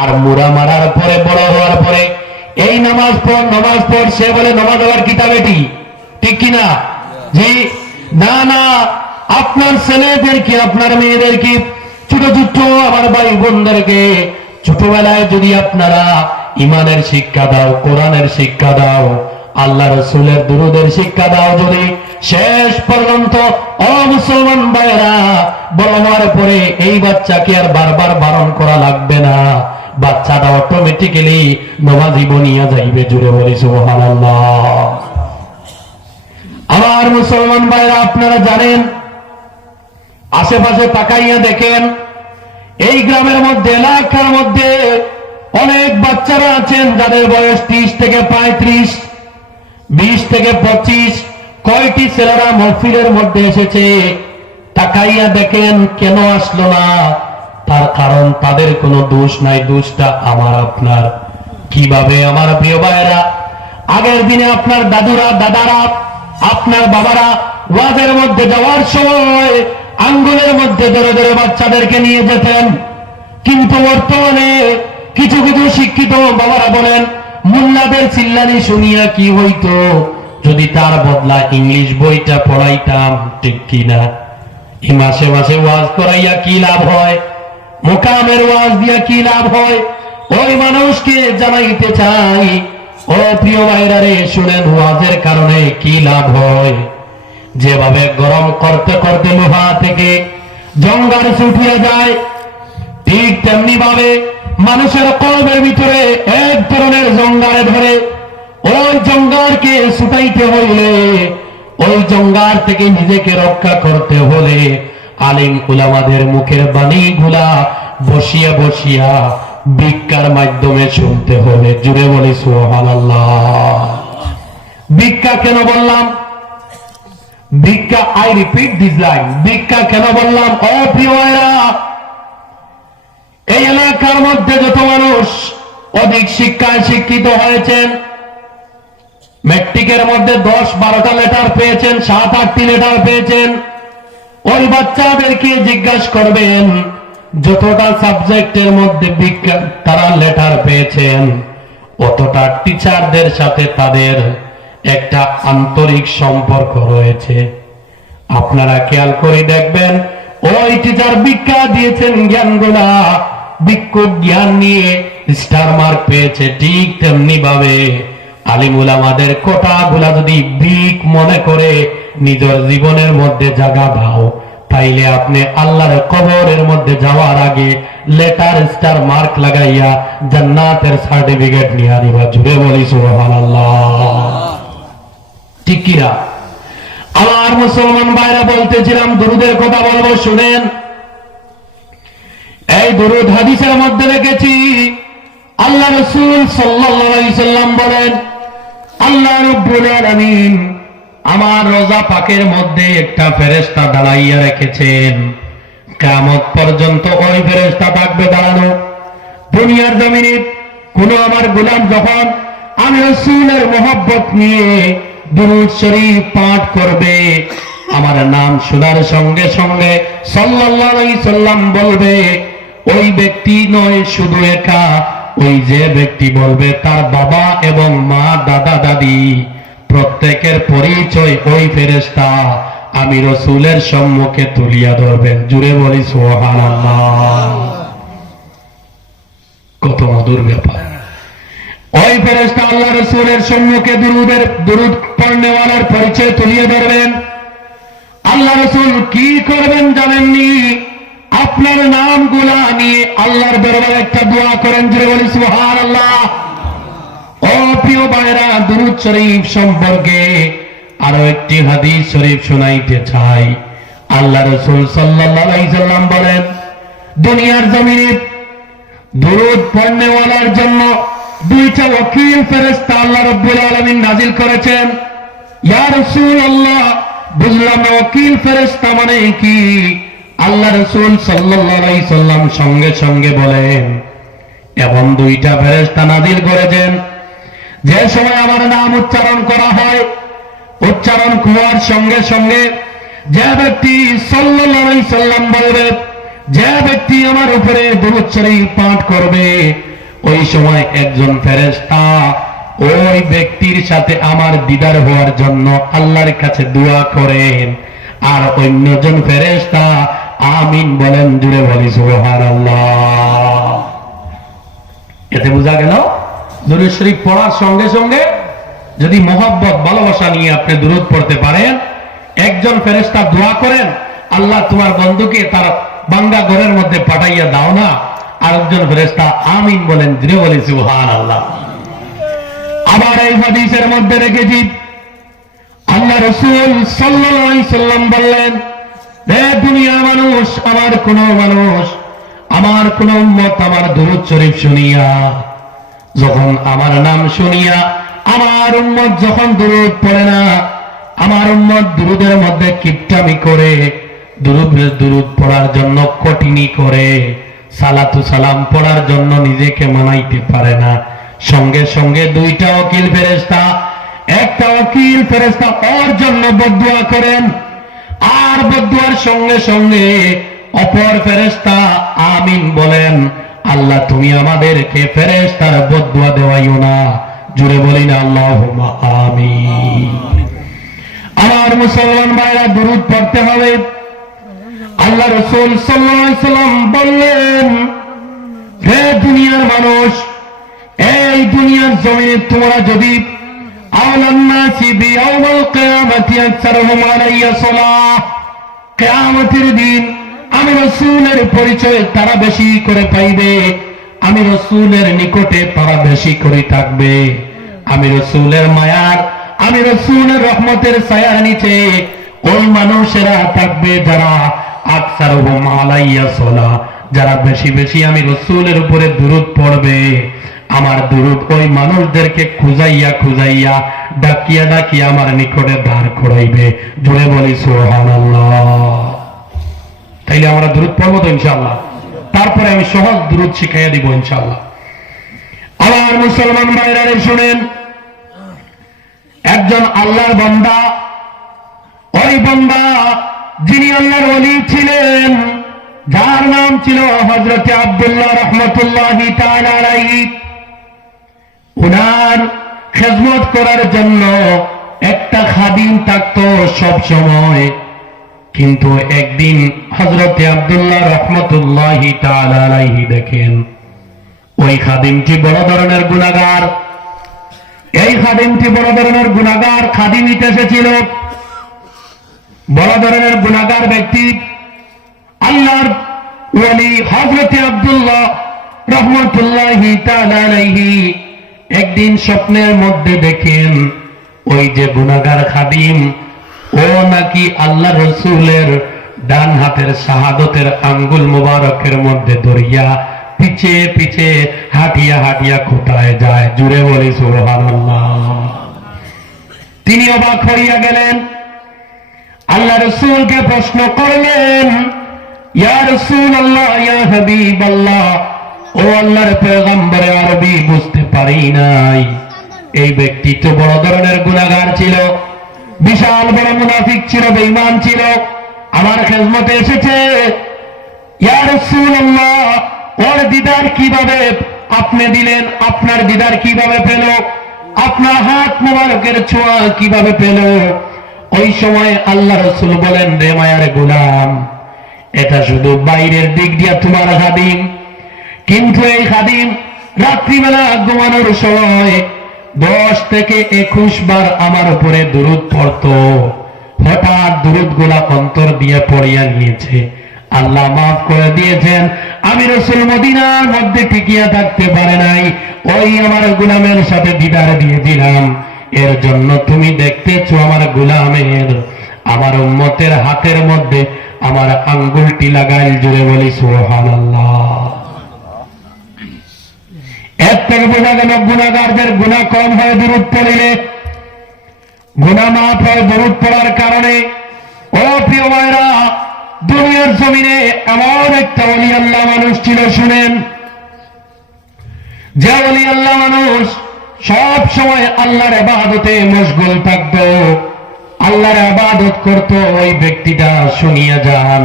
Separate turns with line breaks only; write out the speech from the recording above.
আর মুরা মারার পরে, বড় হওয়ার পরে, এই নামাজ পড় নামাজ পড়, সে বলে, নামাজ আবার কিতাবেটি ঠিক কিনা? জি? না না, আপনার ছেলেদেরকে আপনার মেয়েদেরকে ছোট ছোট আমার ভাই বোনদেরকে ছোটবেলায় যদি আপনারা ইমানের শিক্ষা দাও, কোরআনের শিক্ষা দাও, আল্লাহ রসুলের দুরুদের শিক্ষা দাও যদি, শেষ পর্যন্ত অমুসলমান ভাইয়েরা, বড় হওয়ার পরে এই বাচ্চাকে আর বারবার বারণ করা লাগবে না। বাচ্চাটা অটোমেটিক্যালি নমাজি বনিয়া যাইবে জুড়ে বলি, সুবহানাল্লাহ। আমার মুসলমান ভাইরা, আপনারা জানেন, আশেপাশে তাকাইয়া দেখেন, এই গ্রামের মধ্যে, এলাকার মধ্যে অনেক বাচ্চারা আছেন, যাদের বয়স ত্রিশ থেকে পঁয়ত্রিশ, বিশ থেকে পঁচিশ, কয়টি ছেলেরা মহফিলের মধ্যে এসেছে, তাকাইয়া দেখেন, কেন আসলো না? তার কারণ তাদের কোনো দোষ নাই, দোষটা আমার, আপনার। কীভাবে আমার প্রিয় ভাইয়েরা? আগের দিনে আপনার দাদুরা, দাদারা, আপনার বাবারা ওয়াজের মধ্যে যাওয়ার সময় আঙ্গুলের মধ্যে ধরে ধরে বাচ্চাদেরকে নিয়ে যেতেন। কিন্তু বর্তমানে কিছু কিছু শিক্ষিত বাবারা বলেন, মুন্নাদের চিল্লানি শুনিয়া কি হইতো? যদি তার বদলা ইংলিশ বইটা পড়াইতাম, ঠিক কিনা মাসে মাসে ওয়াজ করাইয়া কি লাভ হয়? মোকামের ওয়াজ দিয়া কি লাভ হয়? ওই মানুষকে জানাইতে চাই, ও প্রিয় ভাইরা রে, শুনেন ওয়াজের কারণে কি লাভ হয়? যেভাবে গরম করতে করতে লোহা থেকে জঙ্গার ছুটিয়ে যায়, ঠিক তেমনি ভাবে মানুষের কলমের ভিতরে এক ধরনের জঙ্গারে ধরে, ওই জঙ্গারকে ছুটাইতে হইলে, ওই জঙ্গার থেকে নিজেকে রক্ষা করতে হলে আলিম উলামাদের মুখের বাণীগুলা বসিয়া বসিয়া ভিক্ষার মাধ্যমে শুনতে হবে জুড়ে বলি সোহান ভিক্ষা কেন বললাম? ভিক্ষা আই রিপিট দিস লাইন কেন বললাম? অপ্রিয়রা এই এলাকার মধ্যে যত মানুষ অধিক শিক্ষায় শিক্ষিত হয়েছেন ম্যাট্রিকের মধ্যে দশ বারোটা লেটার পেয়েছেন, সাত আটটি লেটার পেয়েছেন ওই বাচ্চাদেরকে জিজ্ঞাসা করবেন, যতটা সাবজেক্টের মধ্যে বিজ্ঞান তারা লেটার পেয়েছেন, অতটা টিচারদের সাথে তাদের একটা আন্তরিক সম্পর্ক রয়েছে। আপনারা খেয়াল করে দেখবেন, ওই টিচার ভিক্ষা দিয়েছেন জ্ঞানগুলা ভিক্ষুক জ্ঞান নিয়ে স্টার মার্ক পেয়েছে ঠিক তেমনি ভাবে আলিমুল আমাদের কোটাগুলা যদি বিক মনে করে নিজের জীবনের মধ্যে জায়গা দাও তাইলে আপনি আল্লাহর কবরের মধ্যে যাওয়ার আগে লেটার স্টার মার্ক লাগাইয়া জান্নাতের সার্টিফিকেট নিয়ে আনিবা জুড়ে বলি সুবহানাল্লাহ। ঠিক কিনা? আমার মুসলমান ভাইরা বলতেছিলাম, দুরুদের কথা বলব, শুনেন। এই দুরুদ হাদিসের মধ্যে রেখেছি। আল্লাহ রসুল সাল্লাম বলেন, আল্লাহ রব্বুল আলামিন আমার রোজা পাকের মধ্যে একটা ফেরেস্তা দাঁড়াইয়া রেখেছেন। কামত পর্যন্ত ওই ফেরেস্তা থাকবে দাঁড়ানো। দুনিয়ার জমিনে কোন আমার গোলাম যখন আমি রসুলের মোহব্বত নিয়ে দুরুদ শরীফ পাঠ করবে, আমার নাম শোনার সঙ্গে সঙ্গে সাল্লাম বলবে, ওই ব্যক্তি নয় শুধু একা, ওই যে ব্যক্তি বলবে, তার বাবা এবং মা দাদা দাদি। প্রত্যেকের পরিচয় ওই ফেরেস্তা আমি রসুলের সম্মুখে তুলিয়া ধরবেন। জুড়ে বলি সোহান কত মধুর ব্যাপার। ওই ফেরেস্তা আল্লাহ রসুলের সম্মুখে দুরুদের, দুরুদ পড়নেওয়ালার পরিচয় তুলিয়ে ধরবেন। আল্লাহ রসুল কি করবেন জানেননি? আপনার নামগুলা নিয়ে আল্লাহর দরবারে একটা দোয়া করেন। জুড়ে বলি সুহার আল্লাহ ও প্রিয় ভাইরা দুরুদ শরীফ সম্পর্কে আরও একটি হাদিস শরীফ শোনাইতে চাই। আল্লাহ রসুল সাল্লাম বলেন, দুনিয়ার জমিনে দুরুদ পড়নেওয়ালার জন্য দুইটা ফেরেস্তা আল্লাহ রব্বুল আলমিন নাজিল করেছেন। ইয়া রসুল আল্লাহ বুঝলাম ওকিল ফেরেস্তা মানে কি? আল্লাহ রসুল সাল্লাই সাল্লাম সঙ্গে সঙ্গে বলেন এবং দুইটা ফেরেস্তা নাজিল করেছেন যে সময় আমার নাম উচ্চারণ করা হয়, উচ্চারণ করার সঙ্গে সঙ্গে যে ব্যক্তি সাল্লাই সাল্লাম বলবে, যে ব্যক্তি আমার উপরে দুরুদ পাঠ করবে, ওই সময় একজন ফেরেশতা ওই ব্যক্তির সাথে আমার দিদার হওয়ার জন্য আল্লাহর কাছে দোয়া করেন। আর অন্যজন ফেরেশতা আমিন বলেন জুড়ে বলি, সুবহানাল্লাহ। এতে বোঝা গেল? দুরুদ শরীফ পড়ার সঙ্গে সঙ্গে যদি মোহব্বত, ভালোবাসা নিয়ে আপনি দূরত পড়তে পারেন, একজন ফেরেস্তা দোয়া করেন, আল্লাহ তোমার বন্ধুকে তার বাঙ্গা ঘরের মধ্যে পাঠাইয়া দাও না। আরেকজন ফেরেস্তা আমিন বলেন, দৃঢ় বলে সুহান আল্লাহ আবার এই হাদিসের মধ্যে রেখেছি আল্লাহ রসুল সাল্লাম বললেন, হে দুনিয়ার মানুষ, আমার কোন মানুষ, আমার কোন উম্মত, আমার দুরুদ শরীফ শুনিয়া যখন আমার নাম শুনিয়া আমার উম্মত যখন দুরুদ পড়ে না, আমার উম্মত দুরুদের মধ্যে কিপটামি করে দুরুদ দুরুদ পড়ার জন্য কঠিনি করে, সালাতু সালাম পড়ার জন্য নিজেকে মানাইতে পারে না। সঙ্গে সঙ্গে দুইটা ওকিল ফেরেস্তা একটা ওকিল ফেরেস্তা ওর জন্য বদুয়া করেন, আর বদুয়ার সঙ্গে সঙ্গে অপর ফেরেস্তা আমিন বলেন আল্লাহ, তুমি আমাদেরকে ফেরেস্তার বদুয়া দেওয়াইও না। জুড়ে বলি না আল্লাহ আমিন। আমার মুসলমান ভাইরা, দুরুদ পড়তে হবে। আল্লাহ রসুল সাল্লাম বললেন, হে দুনিয়ার মানুষ, এই দুনিয়ার জমিনে তোমরা যদি কিয়ামতের দিন আমি রসুলের পরিচয় তারা বেশি করে পাইবে। আমি রসুলের নিকটে তারা বেশি করে থাকবে। আমি রসুলের মায়ার, আমি রসুলের রহমতের ছায়ার নিচে ওই মানুষেরা থাকবে যারা আকসার আলাইয়া সোলা, যারা বেশি বেশি আমি রসুলের উপরে দূরত পড়বে। আমার দূরত ওই মানুষদেরকে খুঁজাইয়া খুঁজাইয়া ডাকিয়া ডাকিয়া আমার নিকটে দাঁড় করাইবে জুড়ে বলি সোহান তাইলে আমরা দূরত পড়ব তো ইনশাল্লাহ তারপরে আমি সহজ দূরত শিখাইয়া দিব ইনশাল্লাহ আমার মুসলমান ভাইরা শুনেন, একজন আল্লাহর বান্দা, ওই বান্দা যিনি আল্লাহর অলি ছিলেন, যার নাম ছিল হজরত আব্দুল্লাহ রহমতুল্লাহ উনার খেজমত করার জন্য একটা খাদিম থাকত সব সময় কিন্তু একদিন হজরত আব্দুল্লাহ রহমতুল্লাহ তালাহি দেখেন, ওই খাদিমটি বড় ধরনের গুণাগার এই খাদিমটি বড় ধরনের গুণাগার খাদিমিতে এসেছিল। বড় ধরনের গুণাগার ব্যক্তি আল্লাহর ওয়ালি হজরত আব্দুল্লাহ রহমতুল্লাহি তালাহি একদিন স্বপ্নের মধ্যে দেখেন, ওই যে গুণাগার খাদিম ও নাকি আল্লাহ রসুলের ডান হাতের শাহাদতের আঙ্গুল মুবারকের মধ্যে দরিয়া পিছে পিছে হাঁটিয়া হাঁটিয়া কোথায় যায়? জুড়ে বলি সুবহানাল্লাহ। তিনি অবাক হইয়া গেলেন। আল্লাহ রসুলকে প্রশ্ন করলেন, ইয়া রসুল আল্লাহ ইয়া হাবিব আল্লাহ ও আল্লাহর পেগম্বরে আরবি বুঝতে পারি নাই। এই ব্যক্তি তো বড় ধরনের গুণাগার ছিল। বিশাল বড় মুনাফিক ছিল, বেঈমান ছিল। আমার খেজমতে এসেছে ওর দিদার কীভাবে আপনি দিলেন? আপনার দিদার কীভাবে পেল? আপনার হাত মোবারকের ছোঁয়া কীভাবে পেল? ওই সময় আল্লাহ রসুল বলেন, রে মায়ার গুলাম, এটা শুধু বাইরের দিক দিয়া তোমার খাদিম। কিন্তু এই খাদিম রাত্রিবেলা ঘুমানোর সময় দশ থেকে একুশ বার আমার উপরে দূরত পড়ত। হঠাৎ দূরতগুলা অন্তর দিয়ে পড়িয়া নিয়েছে আল্লাহ মাফ করে দিয়েছেন, আমি রসুল মদিনার মধ্যে টিকিয়া থাকতে পারে নাই। ওই আমার গুলামের সাথে দিদার দিয়ে দিলাম। এর জন্য তুমি দেখতেছো আমার গুলামের, আমার উম্মতের হাতের মধ্যে আমার আঙ্গুলটি লাগাইল জুড়ে বলি সোহান গুণাগারদের গুণা কম হয় দূরত পড়িলে, গুণা মাফ হয় দূরত পড়ার কারণে দুনিয়ার জমিনে এমন একটা অলি আল্লাহ মানুষ ছিল, শুনেন। যে অলি আল্লাহ মানুষ সব সময় আল্লাহর মশগুল থাকতো, আল্লাহর আবাদত করতো, ওই ব্যক্তিটা শুনিয়া যান।